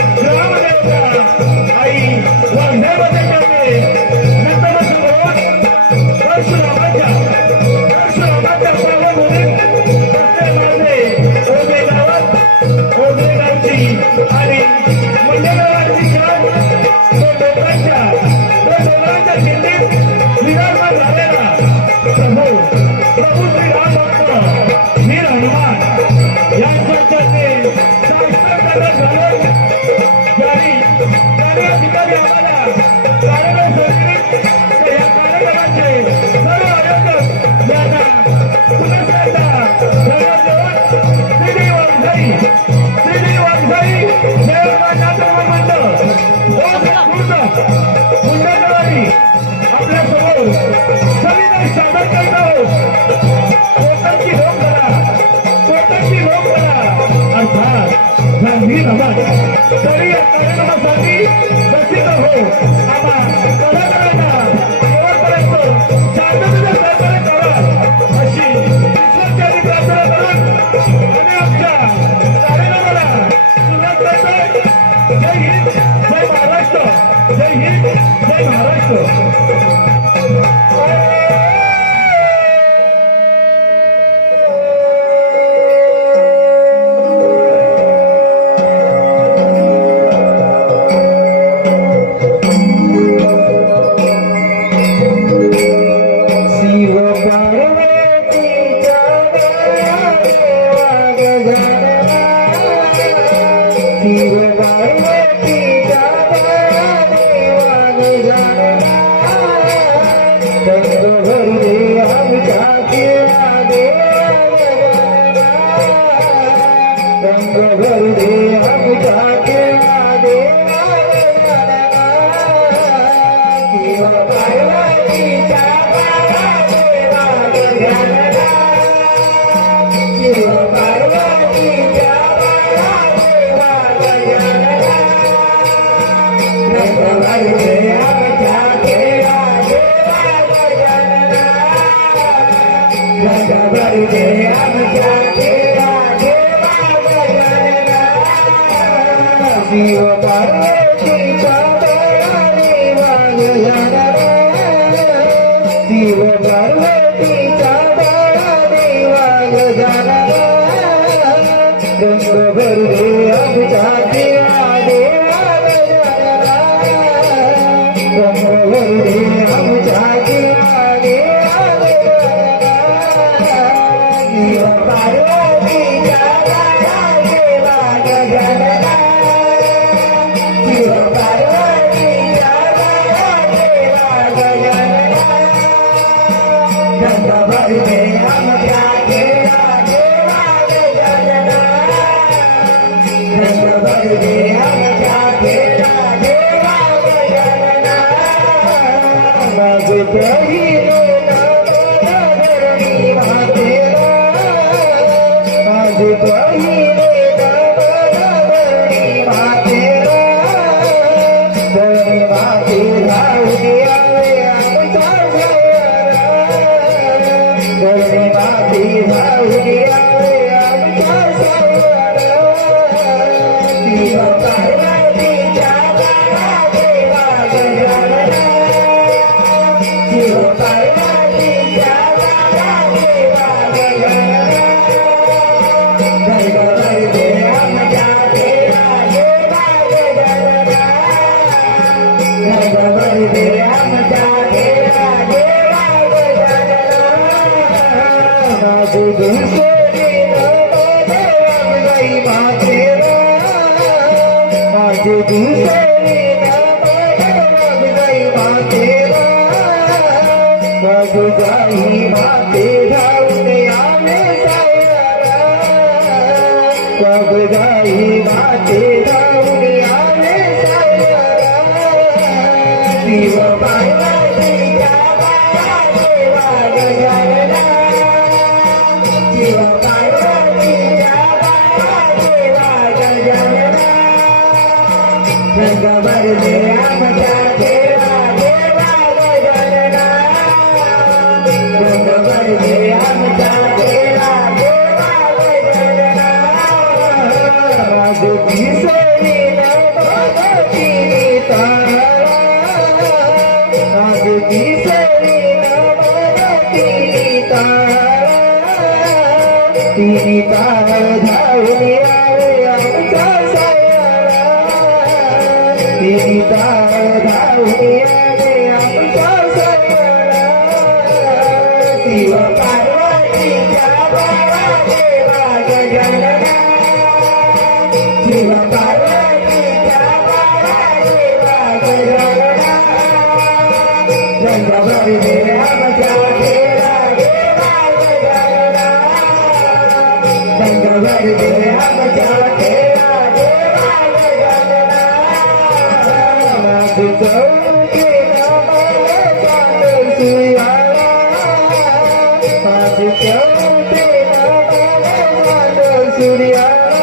Thank you. तिने पाय धावून यावे आमचा सायाला तिने पाय धावून यावे आमचा सायाला शिव पार्वतीच्या बाळा देवा गगनला शिव पार्वतीच्या बाळा देवा गगनला रंगभर दे आमच्या देवा देवा गगनला रंगभर दे आमच्या देवा देवा गगनला चौके नामाला चांद सुयाला चौके नामाला चांद सूर्याला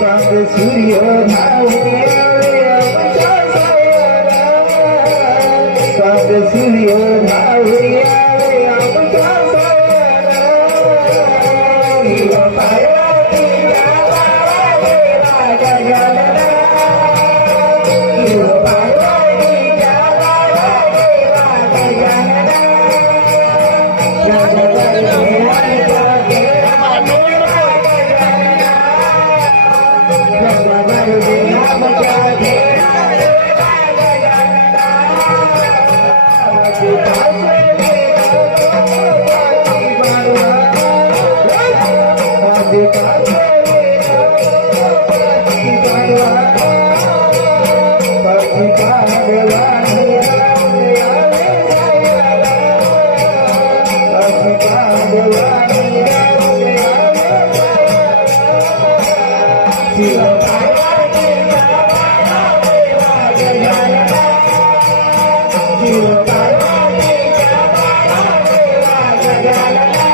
चांद सूर्य धावून यावे आमच्या सायाला चांद सूर्य धावून यावे आमच्या सायाला शिव पार्वतीच्या बाळा देवा गगनला शिव पार्वतीच्या बाळा देवा गगनला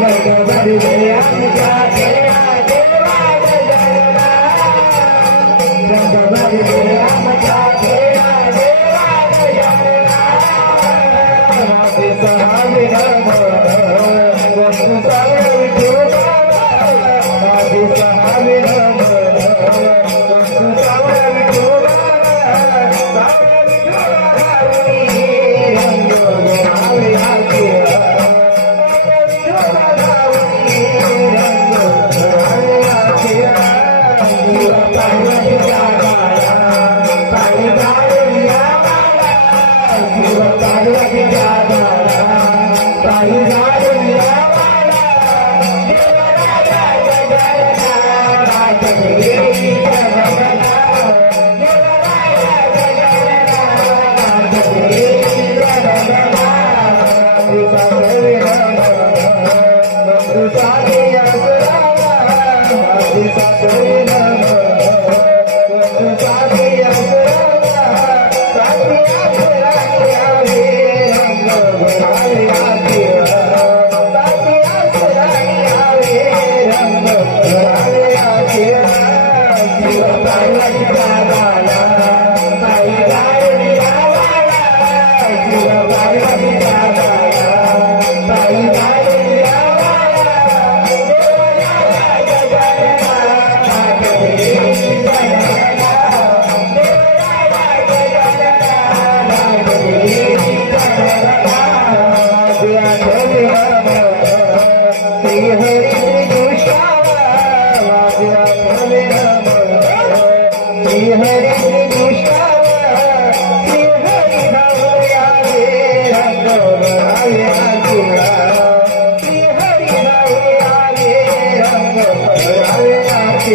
रंगभर दे आमच्या देवा देवा गगनला रंगभर दे आमच्या देवा देवा गगनला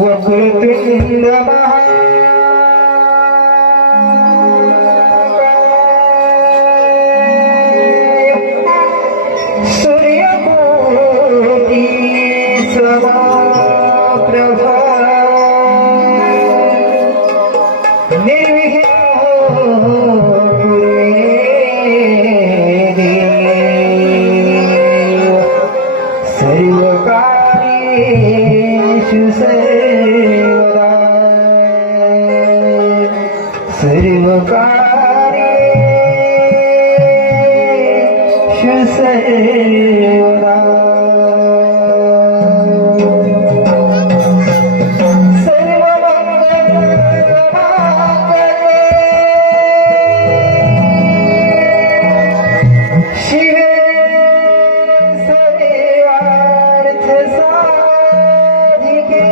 वक्रतुंड सूर्यकोटि समप्रभा निर्विघ्नं कुरु मे देव सर्वकार्येषु सर्वकार्येषु सर्वदा शिवे सर्वार्थसाधिके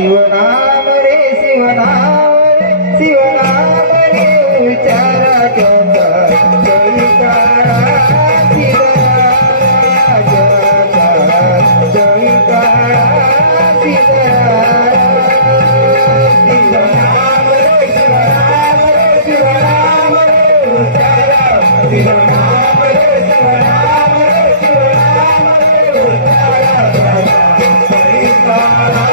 शिवनाम रे शिवनाम रे शिवनाम रे उच्चारा जप जयकारा सिद्धरा जप जयकारा सिद्धरा शिवनाम रे शिवनाम रे शिवनाम रे उच्चारा शिवनाम रे शिवनाम रे शिवनाम रे उच्चारा जप जयकारा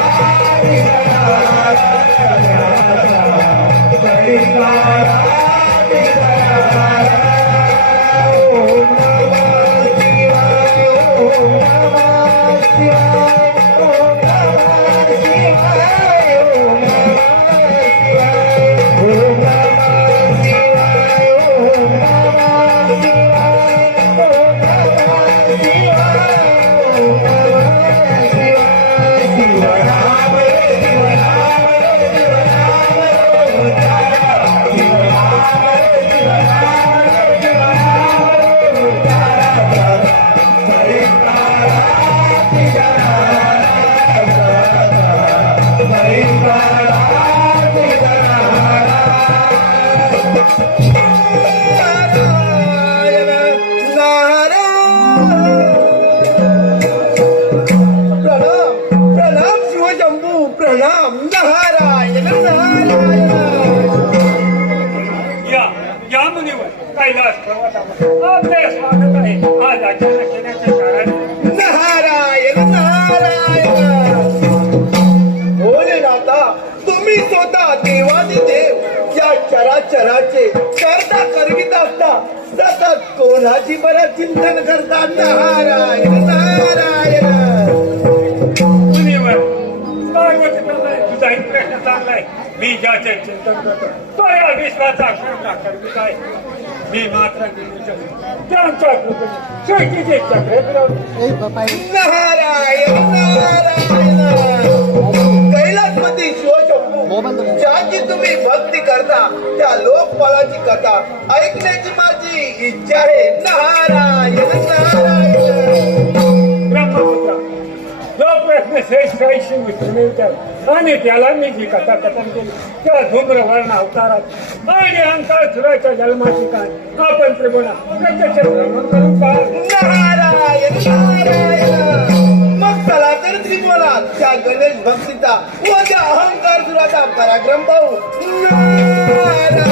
प्रणाम शिवशंभू प्रणाम नारायण नारायण या मुनीवर कैलास पर्वतावर आपले स्वागत आहे. आज अचानक येण्याचे कारण नारायण नारायण भोलेनाथा तुम्ही स्वतः देवादिदेव या चराचराचे करता करवित असता सतत कोणाची बरं चिंतन करता नारायण नारायण मुनीवर पार्वती प्रमाणे तुझाही प्रश्न चांगलाय. मी ज्याचे चिंतन करतो तो या विश्वाचा करता करवित आहे. मी मात्र त्यांच्या कृपेने सृष्टीचे चक्र फिरवतो. नारायण नारायण कैलासपती शिवशंभू ज्याची तुम्ही भक्ती करता त्या लोकपालाची कथा ऐकण्याची माझी इच्छा आहे. नारायण नारायण ब्रह्मपुत्र जो प्रश्न श्रेष्ठ विचार आणि त्याला मी जी कथा कथन केली त्या धूम्रवर्ण अवतारात आणि अंकार सुराच्या जन्माची काय आपण त्रिगुणा प्रत्यक्ष भ्रमण करून पाहू. नारायण नारायण मग चला तर त्रिभुवनात त्या गणेश भक्तीचा व त्या अहंकार सुराचा पराक्रम पाहू. नारायण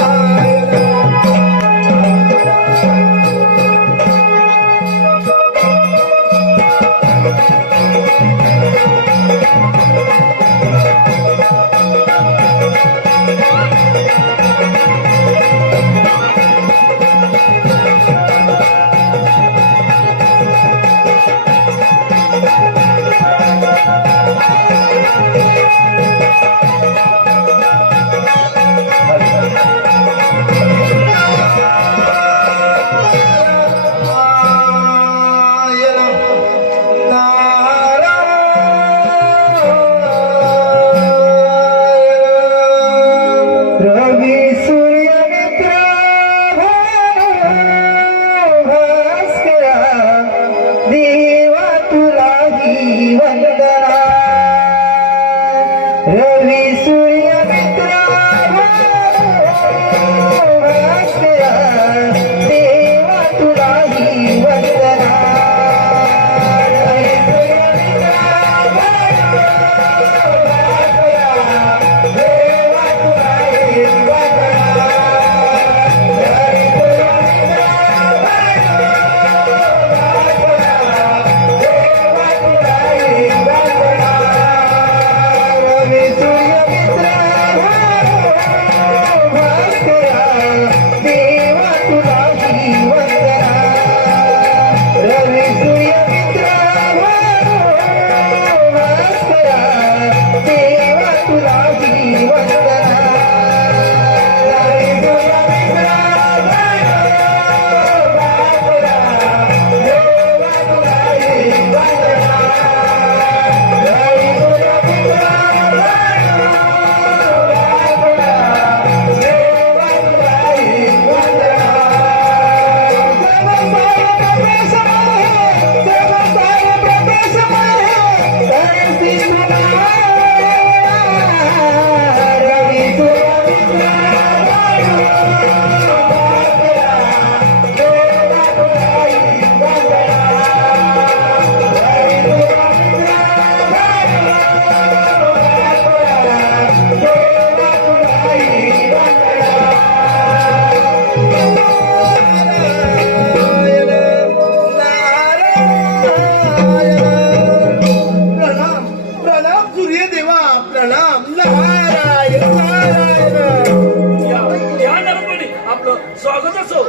स्वागत असो.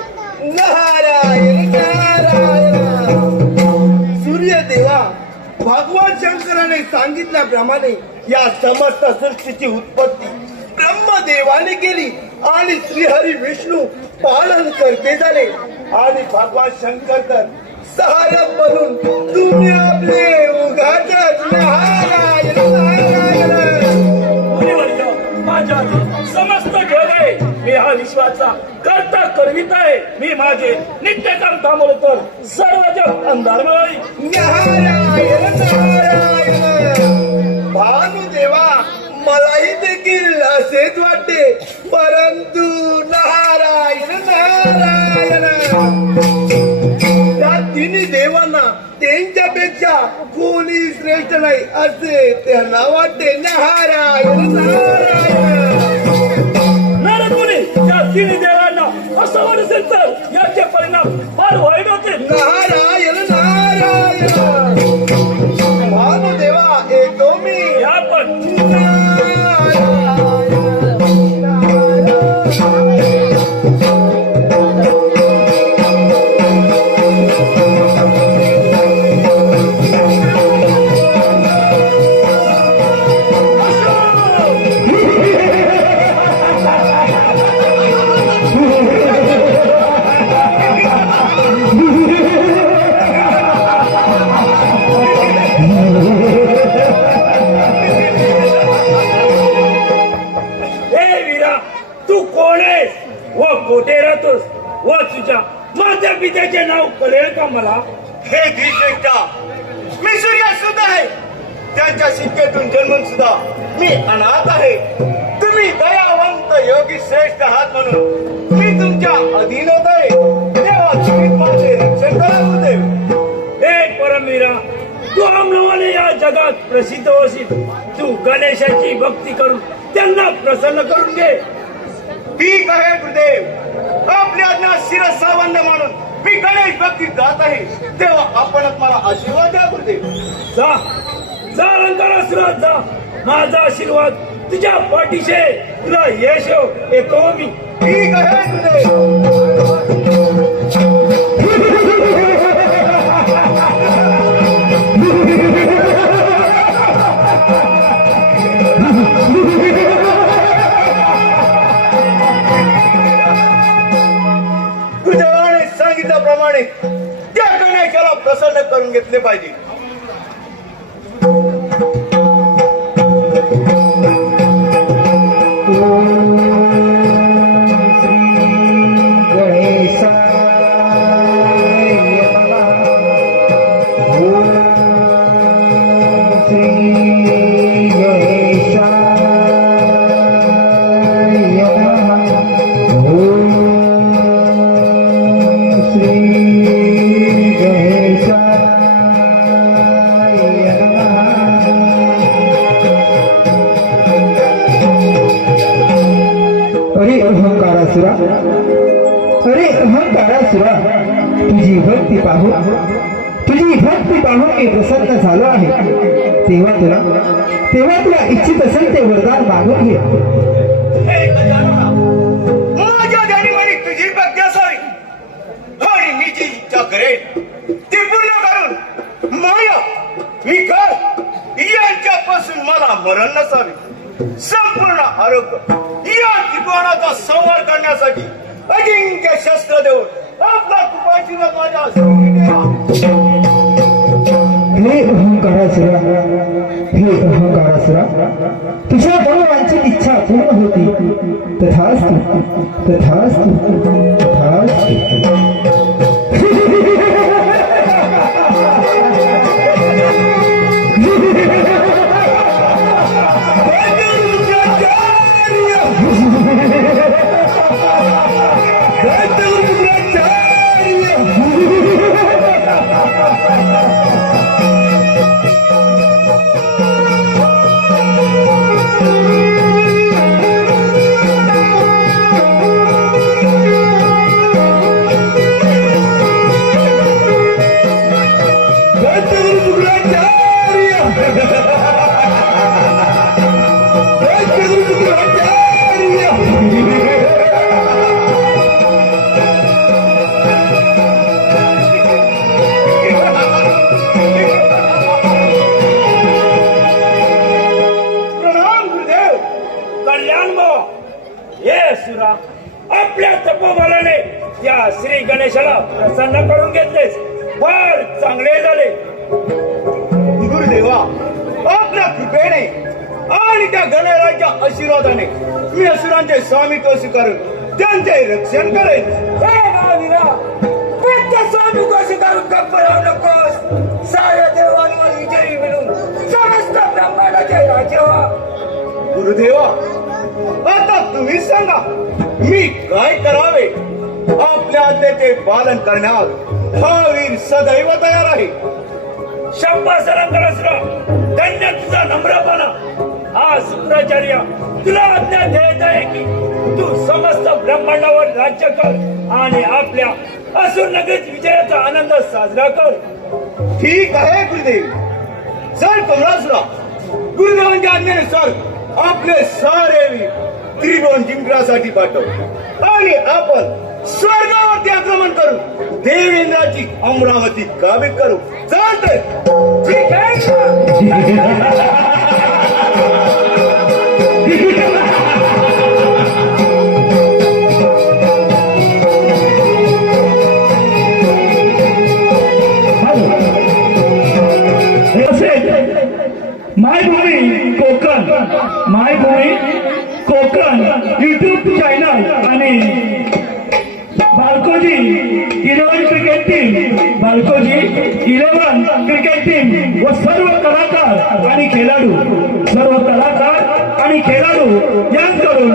नारायण नारायण सूर्य देवा भगवान शंकराने सांगितल्याप्रमाणे या समस्त सृष्टीची उत्पत्ती ब्रह्मदेवाने केली आणि श्रीहरी विष्णू पालन करते झाले आणि भगवान शंकर तर सहाय्यक बनून तुम्ही आपले उगाच नारायण नारायण. मुनिवर्य, माझ्या समस्त जग आहे मी हा विश्वाचा करता करवित आहे. मी माझे नित्यकाम थांबवलं तर सर्व जग अंधारमय. नारायण नारायण. भानुदेवा, मलाही देखील असेच वाटते, परंतु नारायण नारायण. त्या तिन्ही देवांना त्यांच्यापेक्षा कोणी श्रेष्ठ नाही असे त्यांना वाटते. नारायण नारायण. नारद मुनी, त्या तिन्ही देवांना असं वाटत असेल तर याचे परिणाम फार वाईट होते. नारायण नारायण. भानुदेवा, येतो मी. या पण कोठे राहतोस व तुझ्या माझ्या पित्याचे नाव कळेल का मला? हे धीश्रेष्ठा, मी सूर्यासुद्धा आहे. त्यांच्या शिक्केतून जन्मून सुद्धा मी अनाथ आहे. तुम्ही दयावंत योगी श्रेष्ठ आहात म्हणून मी तुमच्या अधीन होत आहे. तेव्हा तुम्ही माझे रक्षण करा गुरुदेव. हे परमवीरा, तू आम्हाने या जगात प्रसिद्ध होशील. तू गणेशाची भक्ती करून त्यांना प्रसन्न करून घे. ठीक आहे गुरुदेव, आपल्या आज्ञा शिरसावंद म्हणून मी गणेश भक्ती जात आहे. तेव्हा आपणच मला आशीर्वाद द्या गुरुदेव. जा जा अलंकारासुरात जा. माझा आशीर्वाद तुझ्या पाठीशी आहे. तुला यश हो, येतो मी. ठीक आहे गुरुदेव. गुरुदेवाने सांगितल्याप्रमाणे त्या गणेशाला प्रसन्न करून घेतले पाहिजे. अरे अहंकारासुरा, तुझी भक्ती पाहून मी प्रसन्न झालो आहे. तेव्हा तुला इच्छित असेल ते वरदान मागून घे. हे गजानना, माझ्या ध्यानीमध्ये तुझी भक्ती असावी आणि मी जी इच्छा करेन ती पूर्ण करून माया विकार यांच्यापासून मला मरण नसावे. संपूर्ण आरोग्य या त्रिकोणाचा संहार करण्यासाठी अजिंक्य शस्त्र देऊन आपला कृपाशीर्वाद माझ्या सोयी द्या. हे अहंकारासुरा, तुझ्या मनोवांछित इच्छा पूर्ण होती. तथास्तु तथास्तु तथास्तु. देव कल्याण हे सुरा आपल्या तपोबलाने या श्री गणेशाला प्रसन्न करून घेतलेस. फार चांगले झाले. गुरुदेवा, आपल्या कृपेने आणि त्या गणरायाच्या आशीर्वादाने मी असुरांचे स्वामित्व स्वीकारून त्यांचे रक्षण करेन. हे महावीरा, फक्त स्वामित्व स्वीकारून गप्प राहू नकोस. साऱ्या देवांवर विजयी मिळून समस्त ब्रह्मांडाचे राजे व्हा. गुरुदेवा, आता तुम्ही सांगा मी काय करावे. आपल्या आज्ञेचे पालन करण्यास हा वीर सदैव तयार आहे. शाबास रंगरसरा, धन्य तुझा नम्रपणा. हा शुक्राचार्य तुला आज्ञा देत आहे की तू समस्त ब्रह्मांडावर राज्य कर आणि आपल्या असुर नगरीत विजयाचा आनंद साजरा कर. ठीक आहे गुरुदेव. चल कमलासुरा, गुरुदेवांच्या आज्ञेनुसार आपले सारे वीर त्रिभुवन जिंकण्यासाठी पाठव आणि आपण स्वर्गावरती आक्रमण करू देवेंद्राची अमरावती काबीज करू. चालतंय. ठीक आहे. मायभूमी कोकण युट्यूब चॅनल आणि बालकोजी 11 क्रिकेट टीम व सर्व कलाकार आणि खेळाडू यांकडून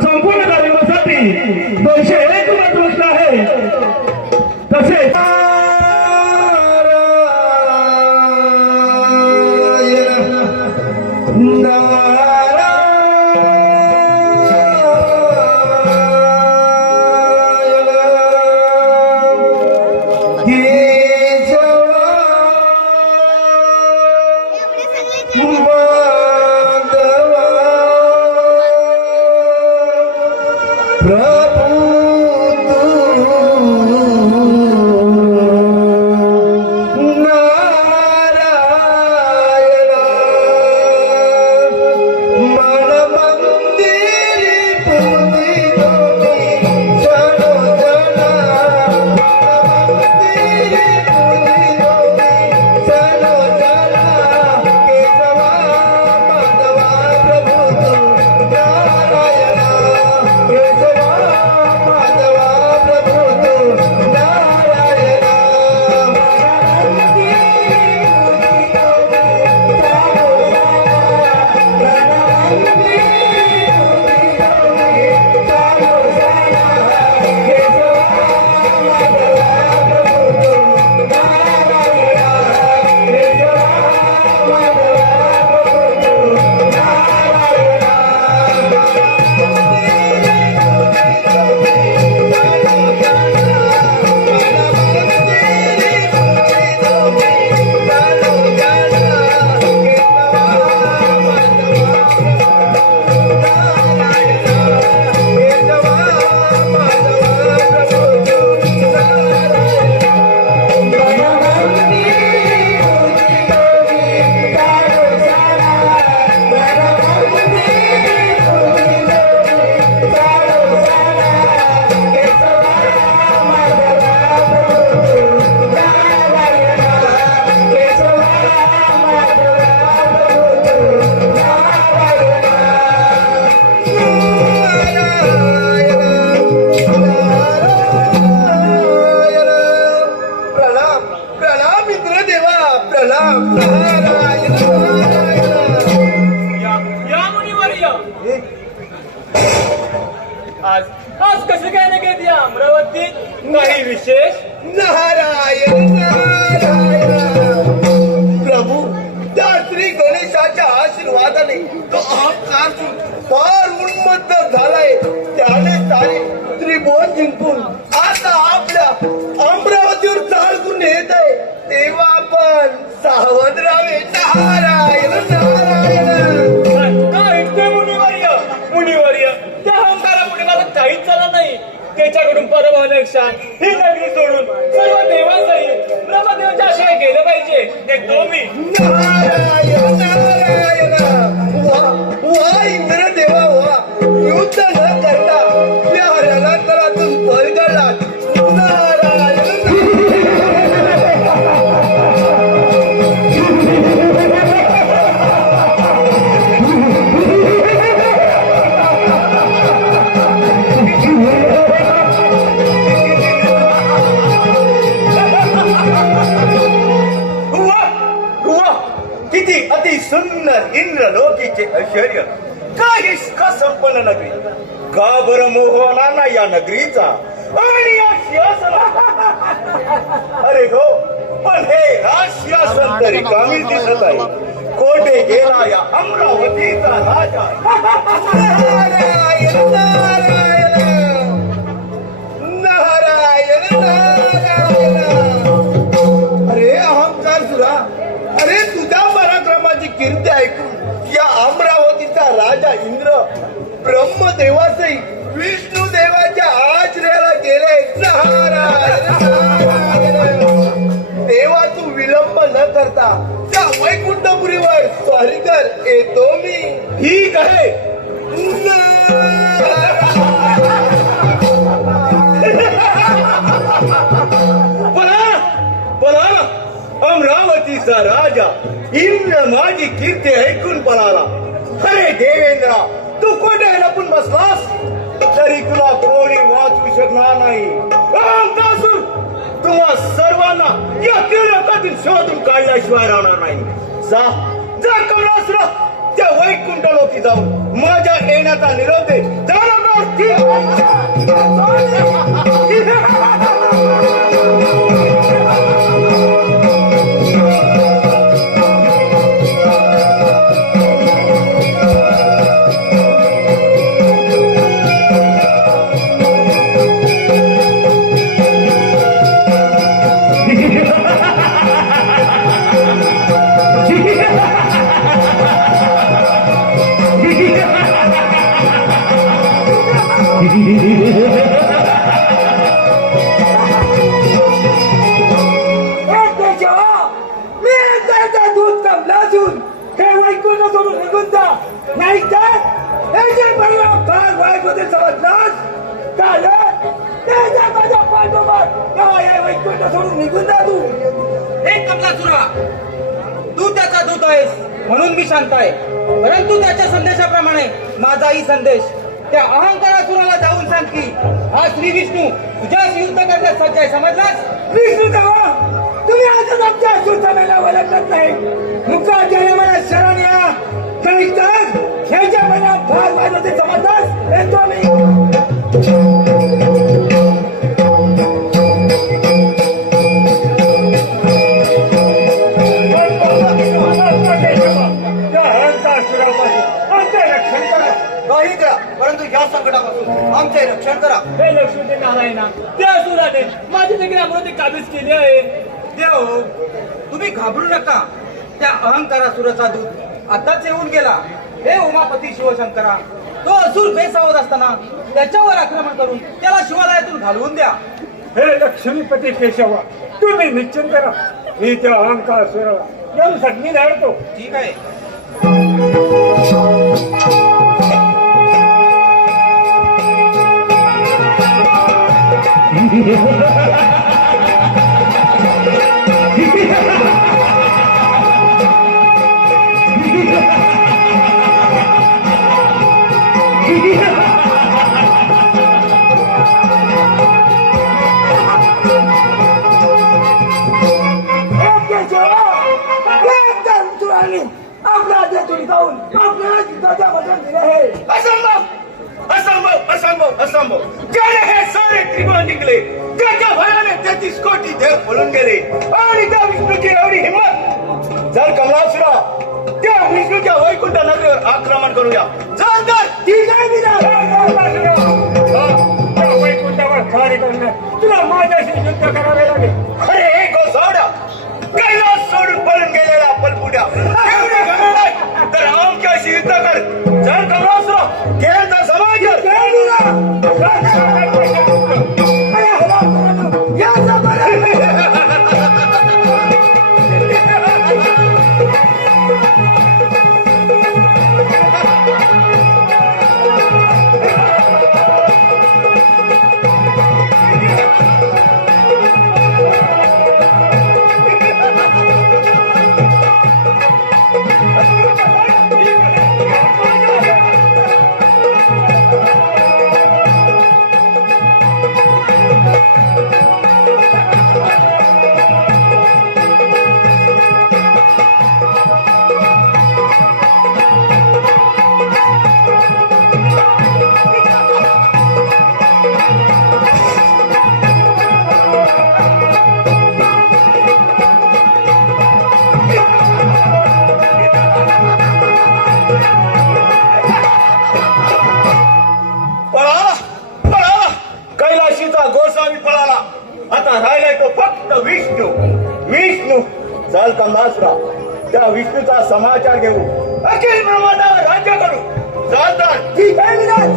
संपूर्ण कार्यक्रमासाठी 201 मत आहे. तसेच आज कसं काय नाही काय अमरावतीत काही विशेष? नारायण नारायण. प्रभू, त्या श्री गणेशाच्या आशीर्वादाने तो अहंकार फार उन्मत्त झालाय. त्याने सारे त्रिभुवन जिंकून आता आपल्या अमरावतीवर चालून येत आहे. तेव्हा आपण सावध राहावे. नारायण नारायण. काय ते मुनिवर्य त्या अहंकारामुळे मला काहीच झालं नाही. त्याच्याकडून परमहनेक्षा ही नगरी सोडून सर्व देवांसहित ब्रह्मदेवाच्या आश्रय गेलं पाहिजे. ते तो मी नारायण नारायण. वा इंद्र देवा वा, युद्ध न करता या रणतलातून पळ काढला. नारायण किती अति सुंदर इंद्रलोकीचे ऐश्वर्य, काही का संपन्न नगरी, का बरं मोहना ना या नगरीचा आणि या सिंहासना. अरे हो, पण हे राजसिंहासन तरी कमी दिसत आहे. कोठे गेला या अमरावतीचा राजा. नारायण नारायण नारायण नारायण. अरे अहंकार सुरा, अरे तुझ्या पराक्रमाची कीर्ती ऐकून या अमरावतीचा राजा इंद्र ब्रह्मदेवासही विष्णू देवाच्या आश्रयाला गेले. नारायण नारायण. देवा तू विलंब न करता त्या वैकुंठपुरीवर स्वारी कर, येतो मी. ठीक आहे. पळा अमरावतीचा राजा इंद्र माझी कीर्ती ऐकून पळाला. अरे देवेंद्र, तू कुठे लपून बसलास? तरी तुला कोणी वाचू शकणार नाही. रामदासूर, तुम्हा सर्वांना या किल्ल्यातील शोधून काढल्याशिवाय राहणार नाही. जा जा कमलासुरा, त्या वैकुंठ लोकी जाऊन माझ्या येण्याचा निरोप दे. दूध कमला असून हे वैकुंठ सोडून निघून जा, नाही तर हे जे परिणाम भाग वाईटमध्ये समजलास काय माझ्या पाठोपाठ हे वैकुंठ सोडून निघून जा. तू हे कमलासुरा, तू त्याचा दूत आहेस म्हणून मी शांत आहे. परंतु त्याच्या संदेशाप्रमाणे माझाही संदेश त्या अहंकारासुराला जाऊन सांग की हा श्री विष्णू तुझ्याशी युद्ध करण्यास सज्ज आहे. समजलास? विष्णू देवा, तुम्ही आजच आमच्या सुरसमेला ओळखत नाही. मुका मला शरण या, नाही तर ह्याच्या मनात भाग वाईटमध्ये समजलास, येतो मी. परंतु या संकटापासून आमचे रक्षण करा. हे लक्ष्मी नारायणा, त्या असुराने माझी देखील अमरावती काबीज केली आहे. देव, तुम्ही घाबरू नका. त्या अहंकारासुराचा दूत आताच येऊन गेला. हे उमापती शिवशंकरा, तो असुर बेसावत असताना त्याच्यावर आक्रमण करून त्याला शिवालयातून घालवून द्या. हे लक्ष्मीपती केशवा, तुम्ही निश्चिंत करा. मी त्या अहंकार सुराला येऊन सगळी धाडतो. ठीक आहे. आपल्या देशातून जाऊन आपल्याला युद्धाच्या वचन दिले आहे. असंभव असंभव असंभव असंभव. ज्याने हे सारे त्रिगुण निघले, त्याच्या भयाने 33 कोटी देव पळून गेले आणि त्या विष्णूची एवढी हिंमत. जर कमलासुरा त्या विष्णूच्या वैकुंठ नगरीवर आक्रमण करूया. जर तर ठीक आहे मी त्या वैकुंठावर कार्य करणार तुला माझ्याशी युद्ध करावे लागेल. अरे हे गोसावड्या, कैलास सोडून पळून गेलेला पलपुड्या, एवढी घमंड आहे तर आमच्याशी युद्ध कर. जर कमलासुरा खेळचा समाज चल कमलासुरा, त्या विष्णूचा समाचार घेऊ, अखिल ब्रह्मांडावर राज्य करू. चालतात. ठीक आहे विराट.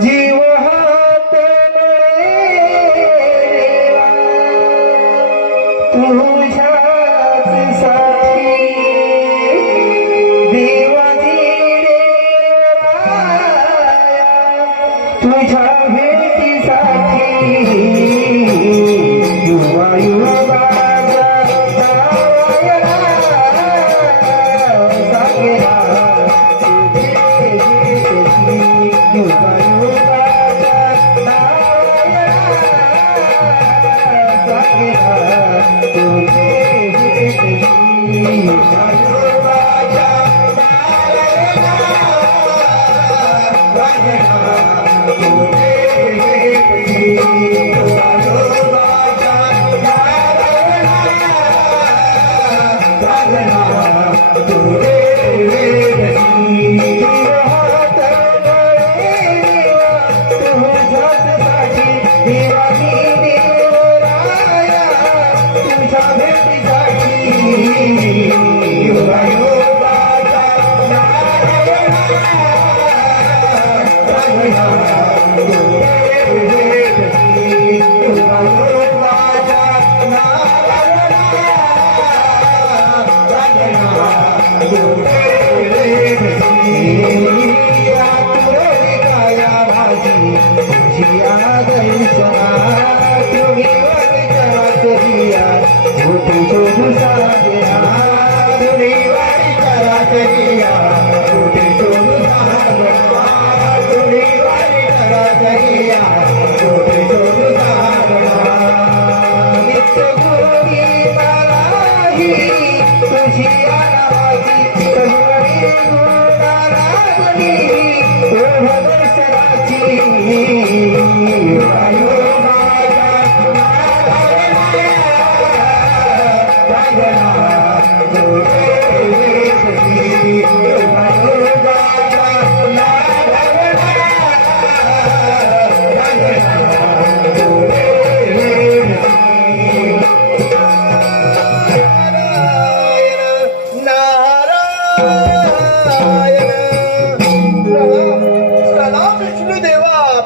जीव हात तुझ्याच साठी देवानी तुझ्या भेटीसाठी युवा युवा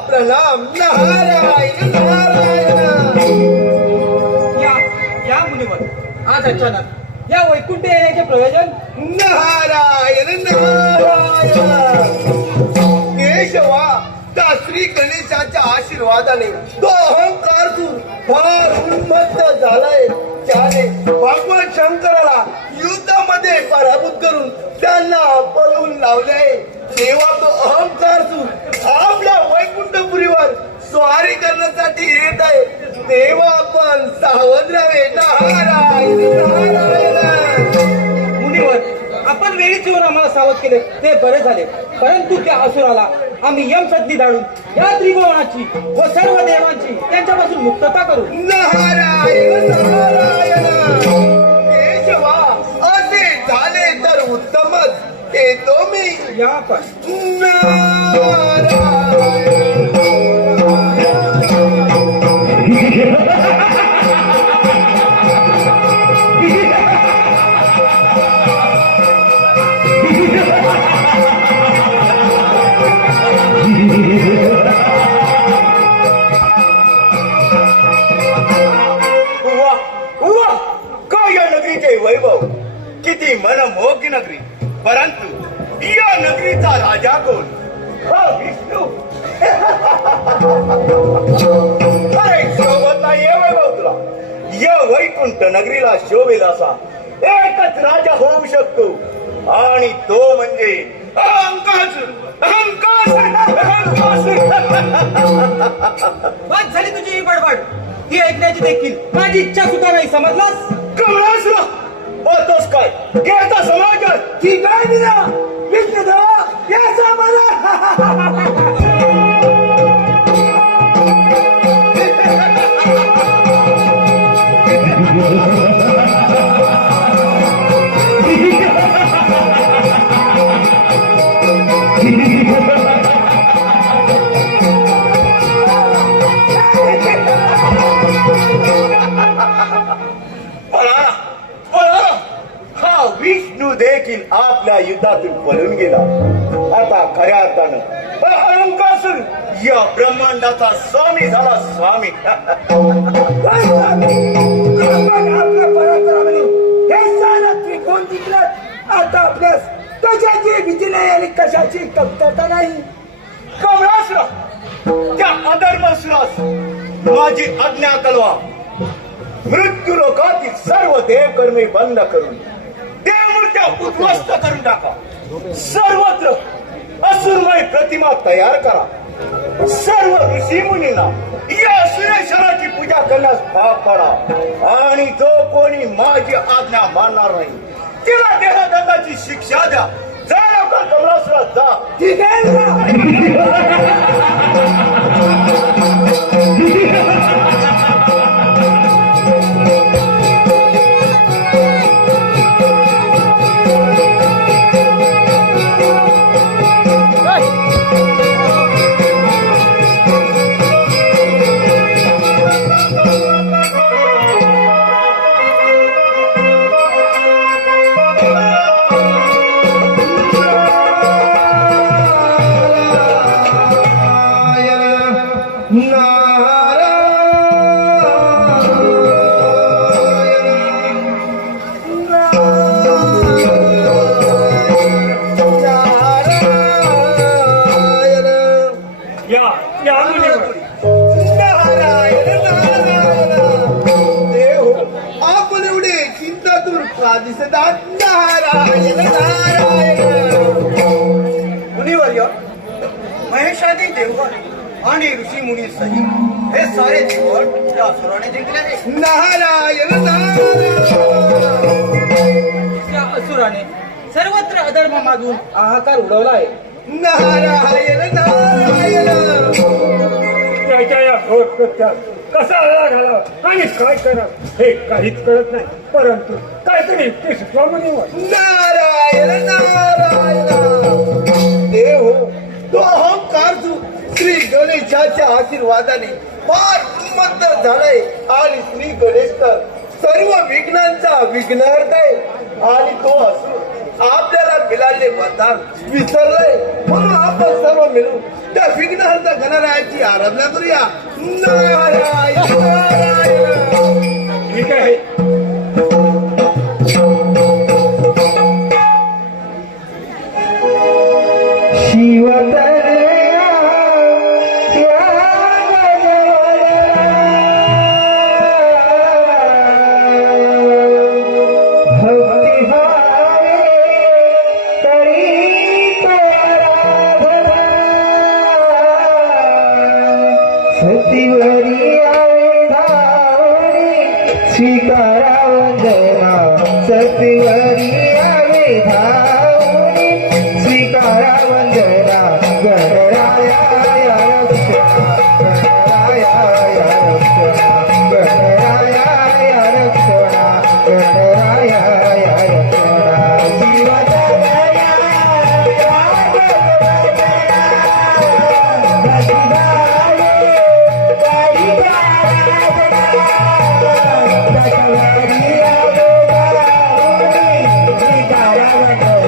प्रणाम. नारायण नारायण. या मुनीवर आज अचानक या वैकुंठ येण्याचे प्रयोजन. नारायण नारायण. केशवा, त्या श्री गणेशाच्या आशीर्वादाने तो अहंकार फार उन्मत्त झालाय. त्याने भगवान शंकराला युद्धामध्ये पराभूत करून त्यांना पळवून लावले. तेव्हा तो अहंकार आपल्या वैकुंठपुरीवर स्वारी करण्यासाठी येत आहे. तेव्हा आपण सावध राहावे. नारायण नारायण. मुनीवर आपण वेळीच येऊन आम्हाला सावध केले ते बरे झाले. परंतु त्या असुराला आम्ही यमसदनी धाडून या त्रिभुवनाची व सर्व देवांची त्यांच्यापासून मुक्तता करू. नारायण नारायण. केशवा, असे झाले तर उत्तमच. येतो मी. या आपण नारायण. वैभव, किती मनमोहकी नगरी. परंतु या नगरीचा राजा कोण? हा विष्णू. अरे शोभत नाही वैभव तुला. या वैकुंठ नगरीला शोभेल असा एकच राजा होऊ शकतो, आणि तो म्हणजे अहंकासुर. बस झाली तुझी ही बडबड. ही ऐकण्याची देखील माझी इच्छा सुद्धा नाही. समजलास? कमलासुरा, होतोस काय घेता समाजात ठीक आहे मीरा विष्णुदेव याचा मला पळा पळा हा विष्णू देखील आपल्या युद्धातून पळून गेला आता खऱ्या अर्थानं अहंकासूर या ब्रह्मांडाचा स्वामी झाला स्वामी काय स्वामी? आपण आपल्या पराक्रमाने हे सारं त्रिकोण जिंकलं आता आपल्यास कशाची भीती नाही आणि कशाची कमतरता नाही कमळासुरा त्या अधर्मासुरास माझी आज्ञा कळवा मृत्यू लोकातील सर्व देवकर्मे बंद करून देवमूर्त्या उद्ध्वस्त करून टाका सर्वत्र असुरमय प्रतिमा तयार करा सर्व ऋषी मुनींना या सुरेश्वराची पूजा करण्यास भाग पाडा आणि जो कोणी माझी आज्ञा मानणार नाही त्याला देहदंडाची शिक्षा द्या जा लवकर कमळासुरा जा ठीक आहे ना? या मुलीवर आपण एवढे चिंतातून का दिसतात नारायण नारायण मुनिवर्य महेशादी देवगण आणि ऋषी मुनी सहित हे सारे देवगण त्या असुराने जिंकले आहे नारायण नारायण त्या असुराने सर्वत्र अधर्म माजून हाहाकार उडवला आहे नारायण नारायण त्याच्या या घोर कृत्यात कसा आळा घालावा आणि काय करावं हे काहीच कळत नाही परंतु काहीतरी युक्ती सुचवा मुलीवर नारायण नारायण देव तो अहंकार श्री गणेशाच्या आशीर्वादाने फार उन्मत्त झालाय आणि श्री गणेश तर सर्व विघ्नांचा विघ्नहर्ता आहे आणि तो असू आपल्याला मिळालेले वरदान विसरलंय म्हणून आपण सर्व मिळून त्या विघ्नहर्ता गणरायाची आराधना करूया नारायण नारायण ठीक आहे शिवतनया या भक्तिभावे करीत आराधना सतीवरी आवे धावणे स्वीकारा वंदना सतीवरी आवे धावणे स्वीकारा वंदना गणराया रक्षणा गणराया रक्षणा गणराया रक्षणा शिवतनया Thank you.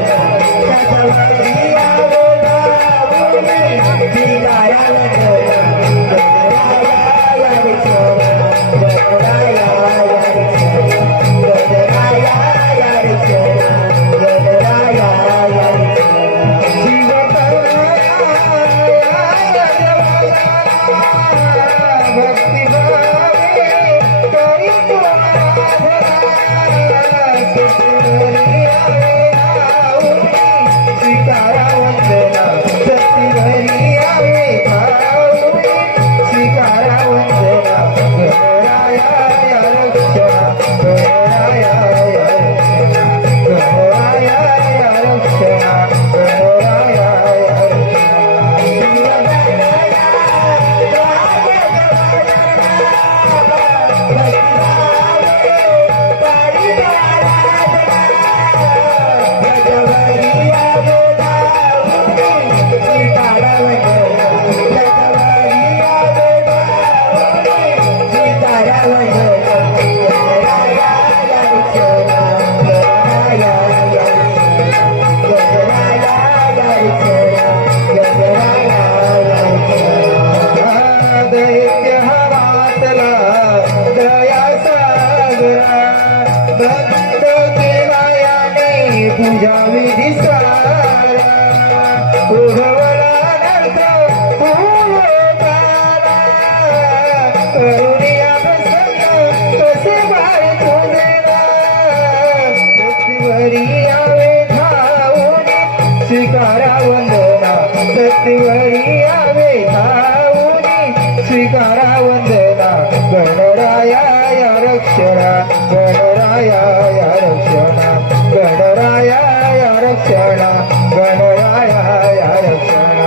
रक्षण गणराया रक्षण गणराया रक्षण गणराया रक्षण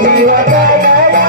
शिवगणराया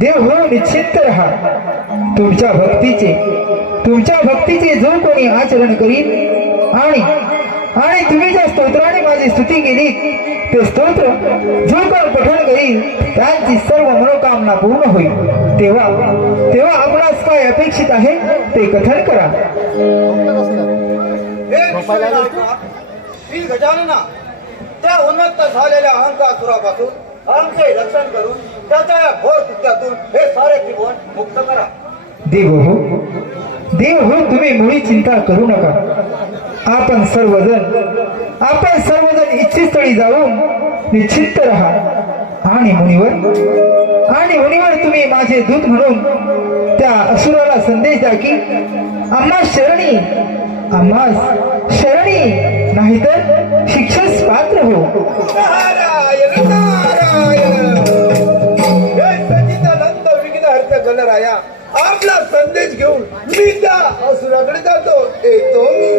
देव हो निश्चित रहा. तुमच्या भक्तीचे जो कोणी आचरण करील आणि तुम्ही ज्या स्तोत्राने माझी स्तुती केली ते स्तोत्र जो कोण पठण करील त्यांची सर्व मनोकामना पूर्ण होईल. तेव्हा आपणास काय अपेक्षित आहे ते कथन करा. श्री गजानना, त्या उन्मत्त झालेल्या अहंकासुरापासून आमचे रक्षण करून त्याच्या या घोर कृत्यातून हे सारे त्रिभुवन मुक्त करा. देव हो तुम्ही मुळी चिंता करू नका. आपण सर्वजण इच्छित स्थळी जाऊन निश्चित राहा. आणि मुनीवर तुम्ही माझे दूत म्हणून त्या असुराला संदेश द्या की आम्हास शरणी नाहीतर शिक्षेस पात्र हो. नारायण नारायण. हे सच्चिदानंद विघ्नहर्ता गणराया, आपला संदेश घेऊन मी त्या असुराकडे जातो. येतो मी.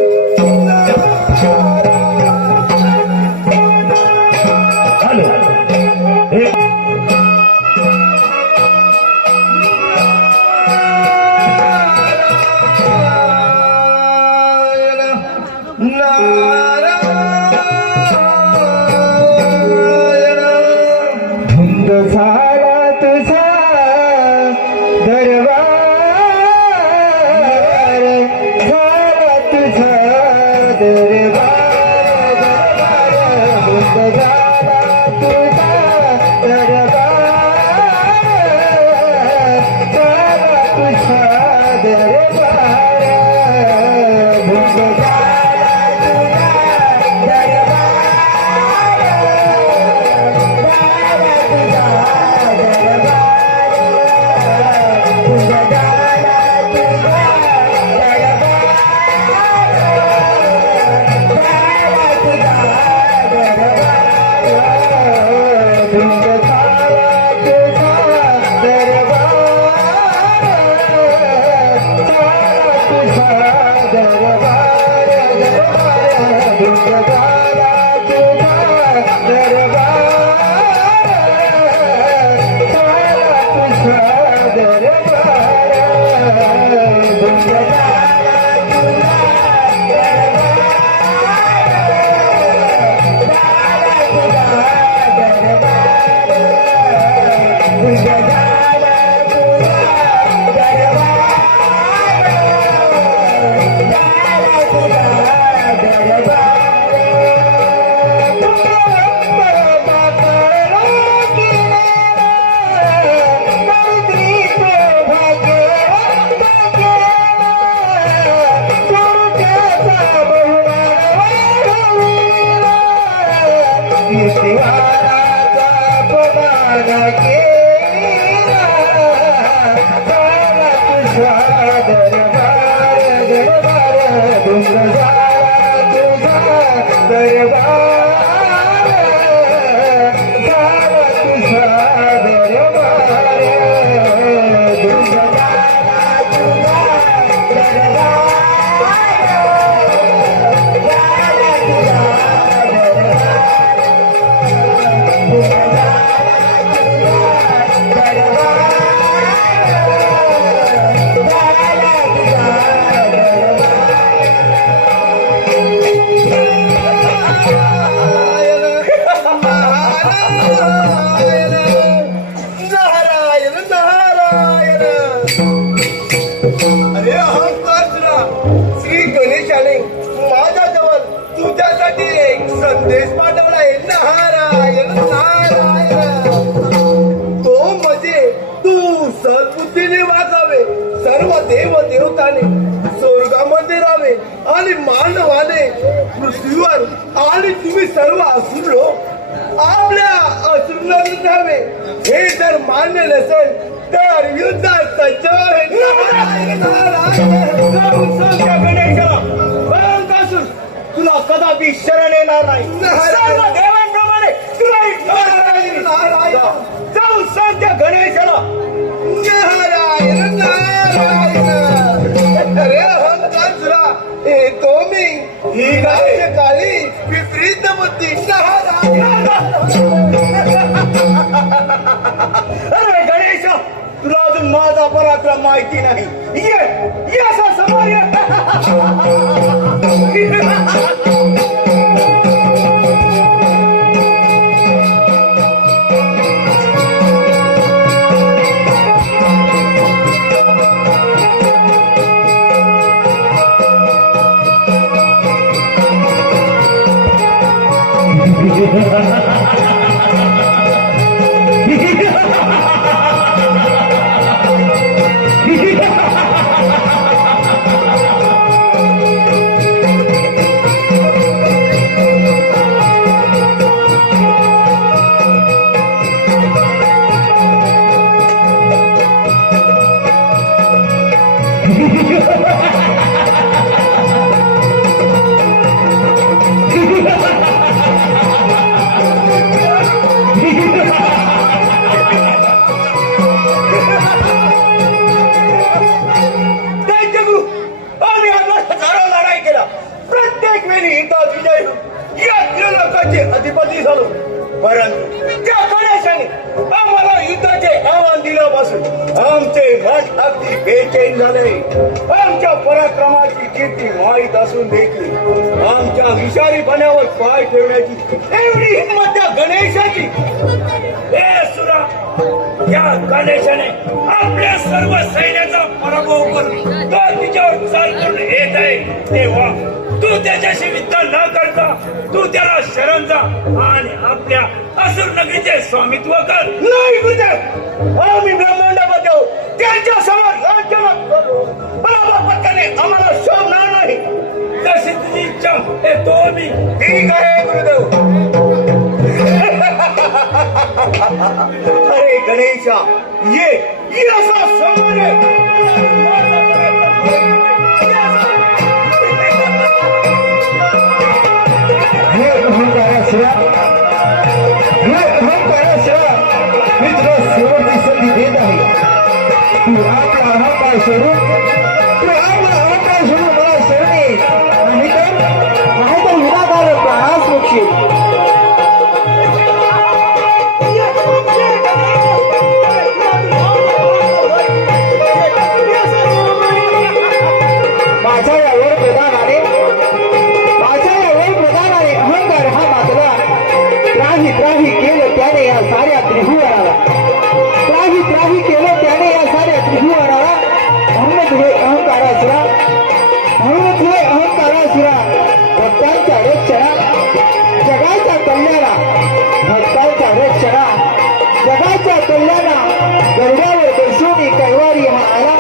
धुंद झाला तुझा दरबार, झाला तुझा दरबार, धुंद झाला तुझा दरबार, झाला तुझा दरबार, धुंद देव देवताने स्वर्गामध्ये राहावे आणि मानवाने पृथ्वीवर आणि तुम्ही सर्व असुर लोक आपल्या असुरला राहावे हे जर मान्य नसेल तर युद्धात सज्ज गणेशा तुला कदापि शरण येणार नाही सर्व देवांप्रमाणे तुला जाऊ सांग त्या गणेशाला नारायण नारायण अरे अहंकार हे तो मी ही काळी विपरीत बुद्धी अरे गणेशा तुला अजून माझा पराक्रम माहिती नाही ये असा समोर ये. अधिपती झालो परंतु त्या गणेशाने आम्हाला युद्धाचे आव्हान दिल्यापासून आमचे मठ अगदी बेचैन झाले. आमच्या पराक्रमाची कीर्ती माहीत असून देखील आमच्या विषारीपणावर पाय ठेवण्याची एवढी हिंमत त्या गणेशाची. हे सुरा या गणेशाने आपल्या सर्व सैन्याचा पराभव करून तो तिच्यावर चाल करून येत आहे तेव्हा तू त्याच्याशी युद्ध न करता तू त्याला शरण जा आणि आपल्या असुर नगरीचे स्वामित्व कर. नाही गुरुदेव आम्ही ब्रह्मांडाबद्दल त्यांच्या समोर राज्याला पत्त्याने आम्हाला शोभणार नाही. जशी तुझी इच्छा हे तो मी. ठीक आहे गुरुदेव. अरे गणेशा ये असा समोर ये. मी तुला शेवटची संधी देत आहे. तू आपला अहंकार सोडून मला शरण ये. नाही तर विनाकारण प्राणास मोक्षी. माझ्या यावर प्रधानाने अहंकार हा मातला त्राही केलं त्याने या साऱ्या त्रिभुवनाला. त्राही केलं त्याने या साऱ्या त्रिभुवनाला. म्हणूनच हे अहंकारासुरा भक्तांच्या रक्षणा जगाच्या कल्याणा गरुडावर बसून कैवारी हा आला.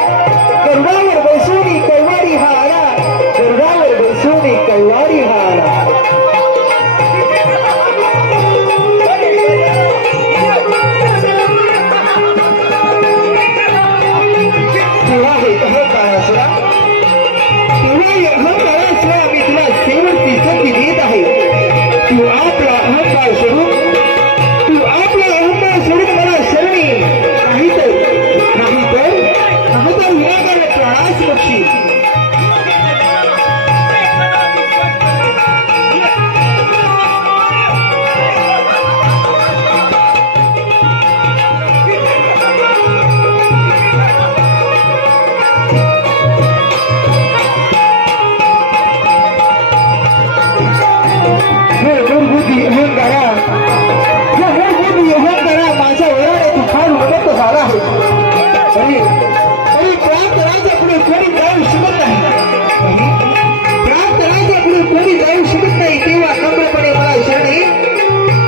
गरुडावर बसून कैवारी हा आला. तेव्हा हे अहंकारासुरा मी तुला शेवटची संधी देत आहे. तू आपला अहंकार सोडून मला शरण ये. नाही तर विनाकारण प्राणास मोक्षी. अहंकारा माझ्या वयाने तू फार उन्नत झाला आहे. तरी प्राप्तराजा पुढे कोणी जाऊ शकत नाही. तेव्हा नम्रपणे मला शरण ये.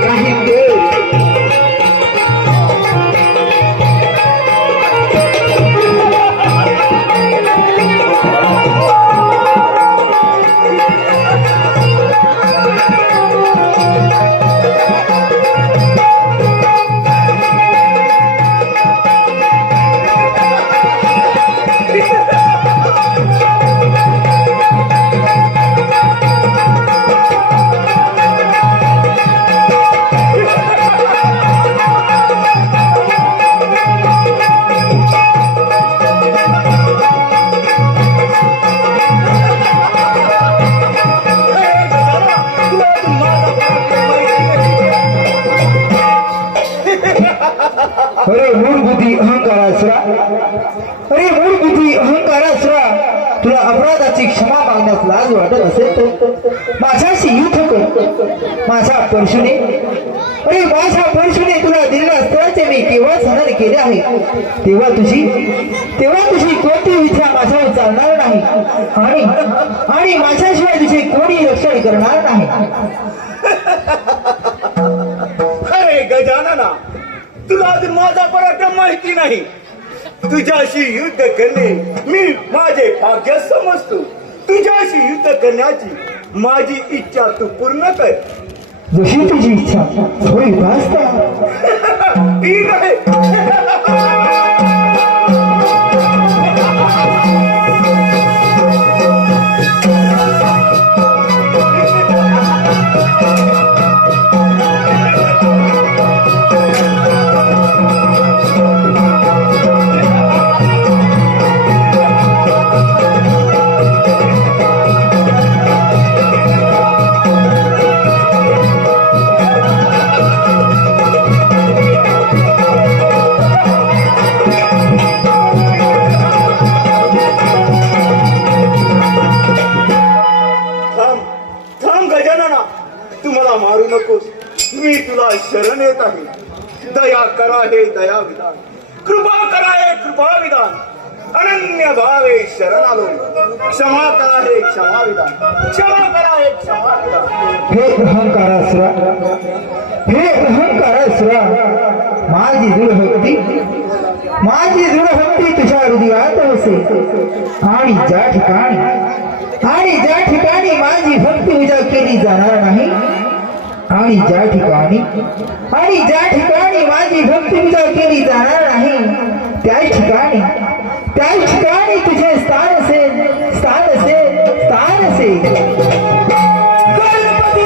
काही देव अरे मूळ बुद्धी अहंकारासुरा, अरे मूळ बुद्धी अहंकारासुरा, तुला अपराधाची क्षमा मागण्यास लाज वाटत असेल तर माझ्याशी युद्ध कर. माझ्या परशुने, अरे माझ्या परशुने तुला दिलेल्या अस्त्राचे मी केव्हाच हनन केले आहे. तेव्हा तुझी कोणती विद्या माझ्यावर चालणार नाही आणि आणि माझ्याशिवाय तुझे कोणी रक्षण करणार नाही. अरे गजानना, तुला आज माझा पराक्रम माहिती नाही. तुझ्याशी युद्ध करणे मी माझे भाग्य समजतो. तुझ्याशी युद्ध करण्याची माझी इच्छा तू पूर्ण कर. जशी तुझी इच्छा होईल वाचता. ठीक आहे. मारू नकोस. मी तुला शरण येत आहे. दया करा हे दया विधान, कृपा करा हे कृपा विधान, अनन्य भावे शरण आलो. क्षमा करा हे क्षमा विधान, क्षमा करा हे क्षमा विधान. हे अहंकारासुरा, हे अहंकारासुरा, माझी दृढभक्ती तुझ्या हृदयात वसे. आणि ज्या ठिकाणी माझी भक्ती पूजा केली जाणार नाही, आणि ज्या ठिकाणी माझी भक्ती पूजा केली जाणार नाही, त्याच ठिकाणी तुझे स्थान असेल. गणपती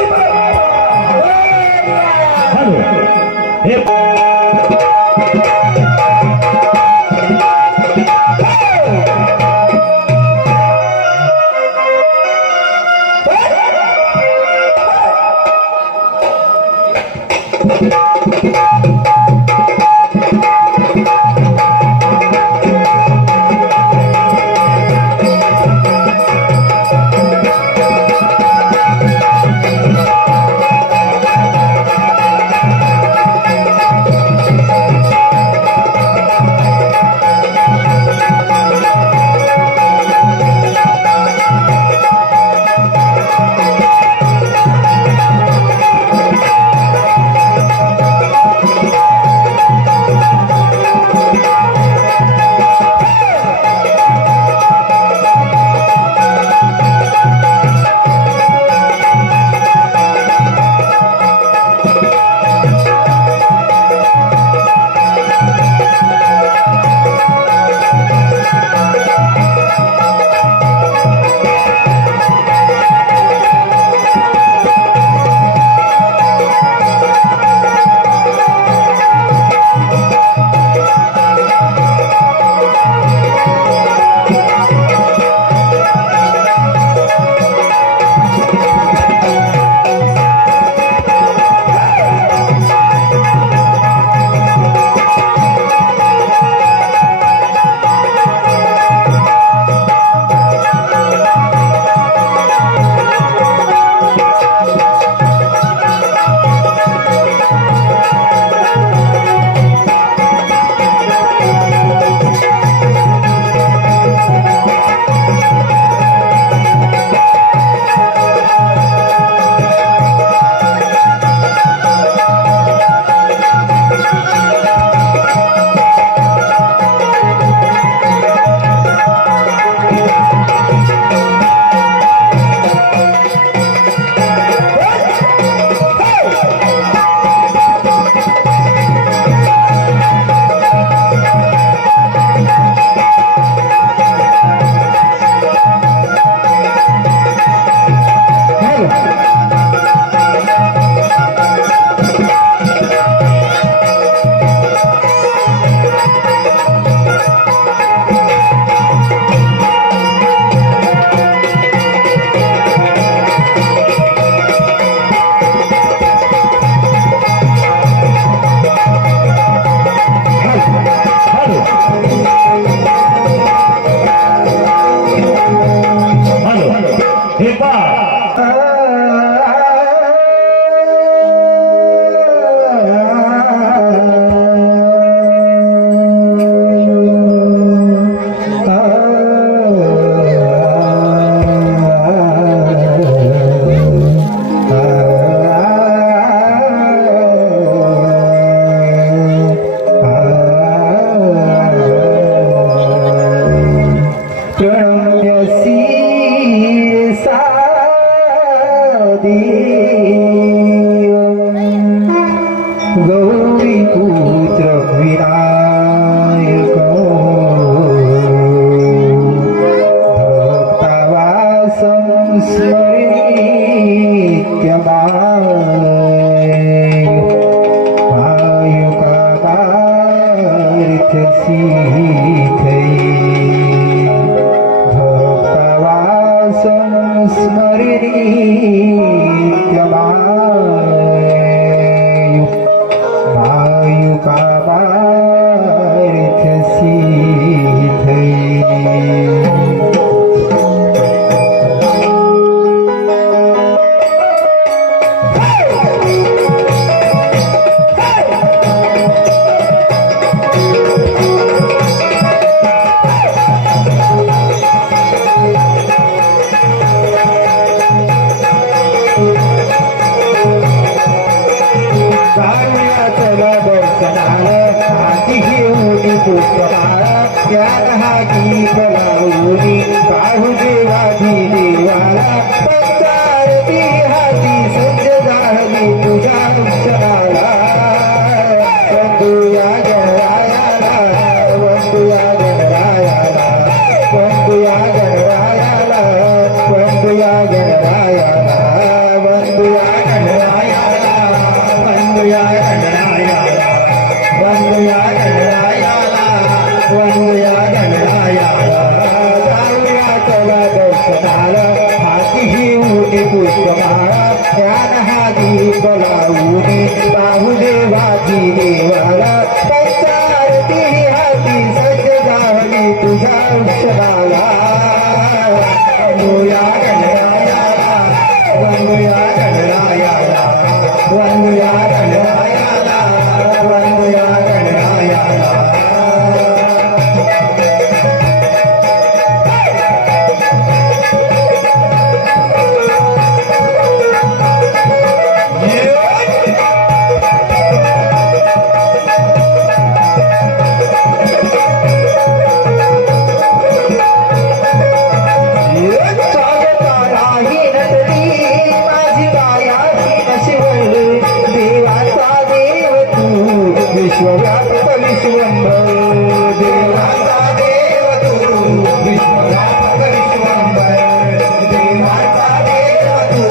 गौरी पुत्र विनायक भक्तवासं स्मरित्यमाय आयुकागार्थसीथै भक्तवासं स्मरित्यमाय आयुकागार्थसीथै चला दर्शनाला हाती घेऊन पुष्पमाळा त्यात हाती कलावूनी पाहू देवाधी देवाला पंचारती हाती सज्ज झाली तुझ्या क्षणाला वंदुया गणरायाला वंदुया गणरायाला वंदुया गणरायाला वंदुया गणरायाला वंदुया गणरायाला वंदुया गणरायाला वंदुया गणरायाला वंदुया गणरायाला जाऊया चला दर्शनाला हाती घेऊन पुष्पमाळा ध्यान हाती बोलावून पाहू देवाची देवाला पंचारती हाती सज्ज झाली तुझ्या क्षणाला वंदुया गणरायाला वंदुया गणरायाला वंदुया गणरायाला वंदुया गणरायाला स्वागतालाही नटली माझी बायाची नशिवल देवाचा देव तू विश्वव्यापक विश्वंभर देवाचा देव तू विश्वव्यापक विश्वंभर देवाचा देव तू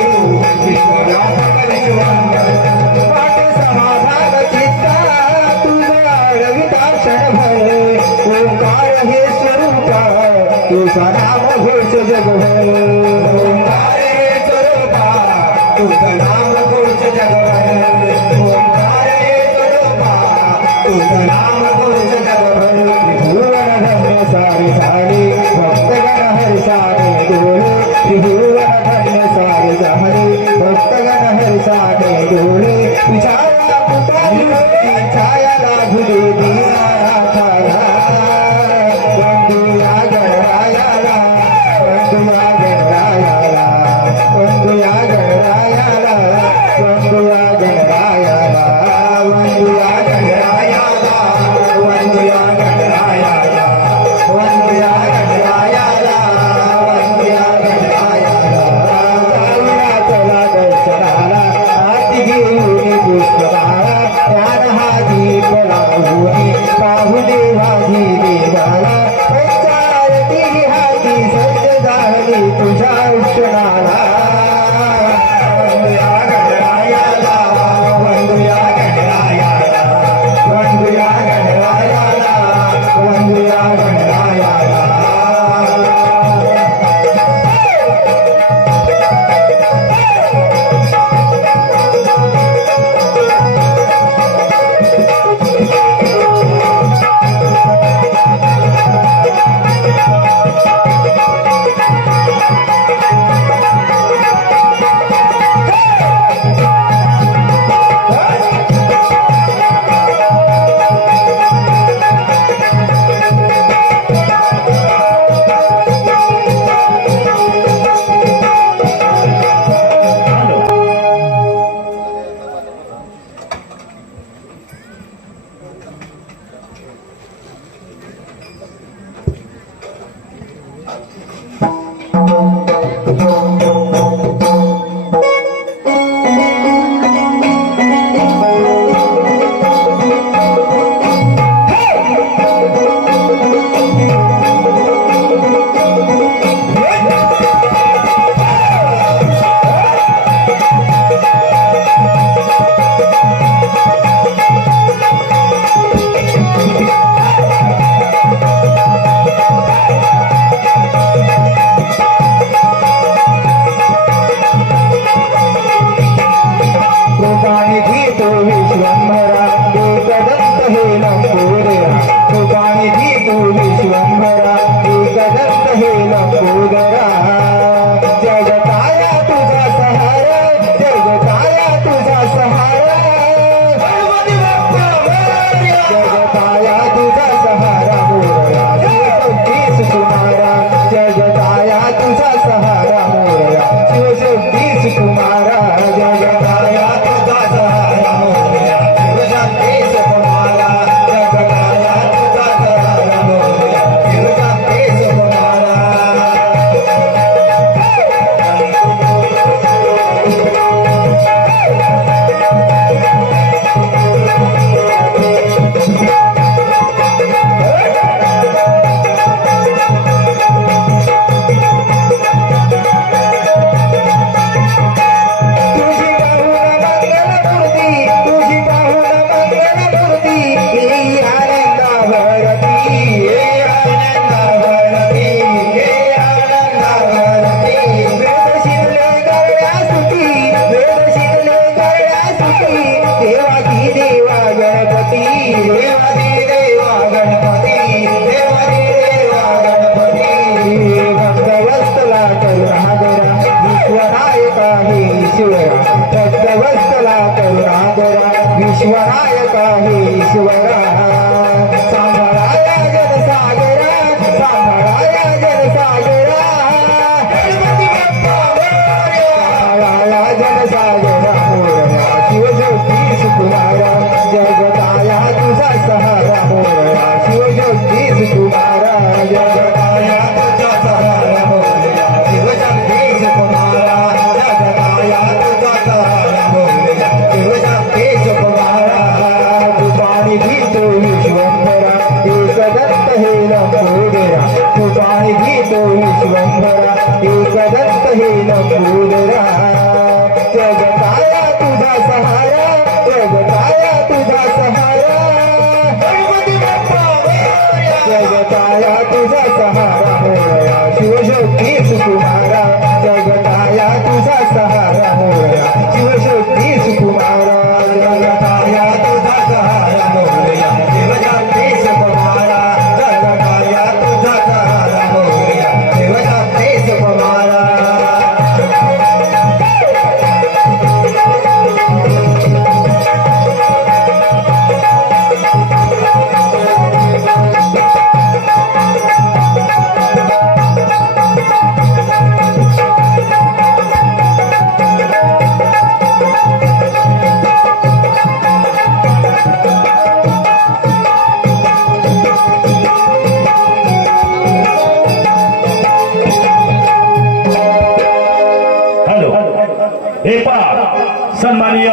विश्वव्यापक विश्वंभर पाठ समाधान चित्ता तुझा रविता क्षणभर ओंकार हे स्वरूपा तुझा नाम घोष जगभर ओंकार हे स्वरूपा तुझं नाम घोष जगभर ओंकार हे स्वरूपा तुझं नाम घोष जगभर त्रिभुवन धन्य सारे झाले भक्तगण हर्षाने डोळे त्रिभुवन धन्य सारे झाले भक्तगण हर्षाने डोळे तुझ्या छाया लाभू दे दीनानाथाला वंदुया गणरायाला वंदुया गणरायाला वंदुया गणरायाला वंदुया गणरायाला वंदुया गणरायाला वंदुया गणरायाला वंदुया गणरायाला वंदुया गणरायाला जाऊया चला दर्शनाला हाती घेऊन पुष्पमाळा ध्यान हाती बोलावून विश्वनायका हे ईश्वरा सांभाळाया जनसागरा सांभाळाया जनसागरा गणपती बाप्पा सांभाळाया जनसागरा मोरया शिवज्योती सुकुमारा जगताया तुझा सहारा मोरया शिवज्योती सुकुमारा जगताया तुझा सहारा मोरया शिवज्योती सुकुमारा जगताया तुझा सहारा मोरया शिवज्योती सुकुमारा तू पाणी पितो विश्वंभरा एकदंत हे लंबोदरा तू पाणी पितो विश्वंभरा एकदंत हे लंबोदरा जगताया तुझा सहारा जगताया तुझा सहारा गणपती बाप्पा मोरया जगताया तुझा सहारा मोरया शिवज्योती सुकुमारा जगताया तुझा सहारा मोरया शिवज्योती सुकुमारा जगताया तुझा सहारा मोरया शिवज्योती सुकुमारा जगताया तुझा सहारा मोरया शिवज्योती सुकुमारा हॅलो हे पहा सन्माननीय